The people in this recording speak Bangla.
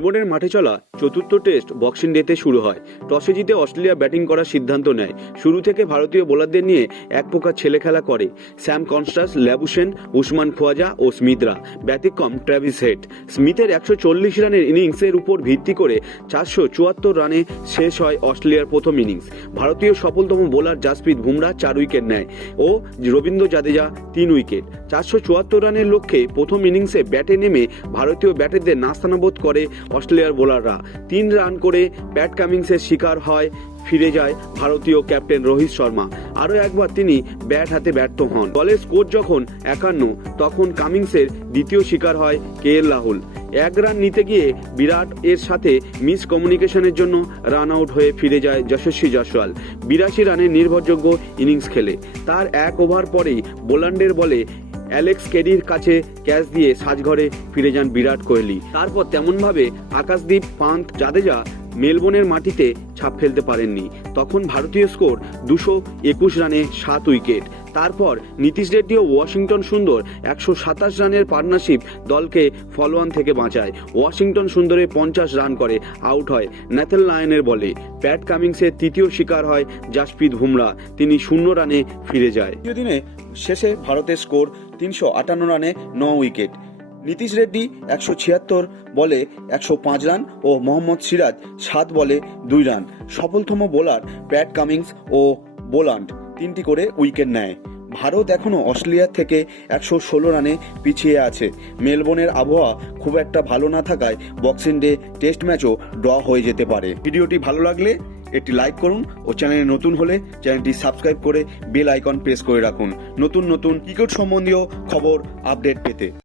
মেলবোর্নের মাঠে চলা চতুর্থ টেস্ট বক্সিং ডেতে শুরু হয়। টসে জিতে অস্ট্রেলিয়া ব্যাটিং করার সিদ্ধান্ত নেয়। শুরু থেকে ভারতীয় বোলারদের নিয়ে এক প্রকার ছেলেখেলা করে Sam Konstas, Labuschagne, Usman Khawaja ও স্মিথরা। ব্যতিক্রম ট্র্যাভিস হেড। স্মিথের 140 রানের ইনিংসের উপর ভিত্তি করে 474 রানে শেষ হয় অস্ট্রেলিয়ার প্রথম ইনিংস। ভারতীয় সফলতম বোলার জাসপ্রীত বুমরা 4 উইকেট নেয় ও রবীন্দ্র জাদেজা 3 উইকেট। 474 রানের লক্ষ্যে প্রথম ইনিংসে ব্যাটে নেমে ভারতীয় ব্যাটারদের নাস্তানাবোধ করে অস্ট্রেলিয়ার বোলাররা। 3 রান করে প্যাট কামিন্সের শিকার হয়, ফিরে যায় ভারতীয় ক্যাপ্টেন রোহিত শর্মা। আরও একবার তিনি ব্যাট হাতে ব্যর্থ হন। দলের স্কোর যখন 51, তখন কামিন্সের দ্বিতীয় শিকার হয় KL রাহুল। 1 রান নিতে গিয়ে বিরাট এর সাথে মিস কমিউনিকেশনের জন্য রান আউট হয়ে ফিরে যায় যশস্বী জয়সওয়াল। 82 রানের নির্ভরযোগ্য ইনিংস খেলে তার 1 ওভার পরেই বোলান্ডের বলে অ্যালেক্স কেরির কাছে ক্যাচ দিয়ে সাজঘরে ফিরে যান বিরাট কোহলি। তারপর তেমনভাবে আকাশদীপ, পান্ত, জাদেজা মেলবোর্নের মাটিতে ছাপ ফেলতে পারেননি। তখন ভারতীয় স্কোর 221 রানে 7 উইকেট। তারপর নীতিশ রেড্ডি ও ওয়াশিংটন সুন্দর 127 রানের পার্টনারশিপ দলকে ফলোঅন থেকে বাঁচায়। ওয়াশিংটন সুন্দরে 50 রান করে আউট হয় ন্যাথন লায়নের বলে। প্যাট কামিন্সের তৃতীয় শিকার হয় জাসপ্রীত বুমরা, তিনি 0 রানে ফিরে যায়। দ্বিতীয় দিনে শেষে ভারতের স্কোর 358 রানে 9 উইকেট। নীতিশ রেড্ডি 176 বলে 105 রান ও মোহাম্মদ সিরাজ 7 বলে 2 রান। সফলতম বোলার প্যাট কামিন্স ও বোলান্ড 3টি করে উইকেট নেয়। ভারত এখনও অস্ট্রেলিয়ার থেকে 116 রানে পিছিয়ে আছে। মেলবোর্নের আবহাওয়া খুব একটা ভালো না থাকায় বক্সিং ডে টেস্ট ম্যাচও ড্র হয়ে যেতে পারে। ভিডিওটি ভালো লাগলে একটি লাইক করুন ও চ্যানেলে নতুন হলে চ্যানেলটি সাবস্ক্রাইব করে বেল আইকন প্রেস করে রাখুন নতুন ক্রিকেট সম্বন্ধীয় খবর আপডেট পেতে।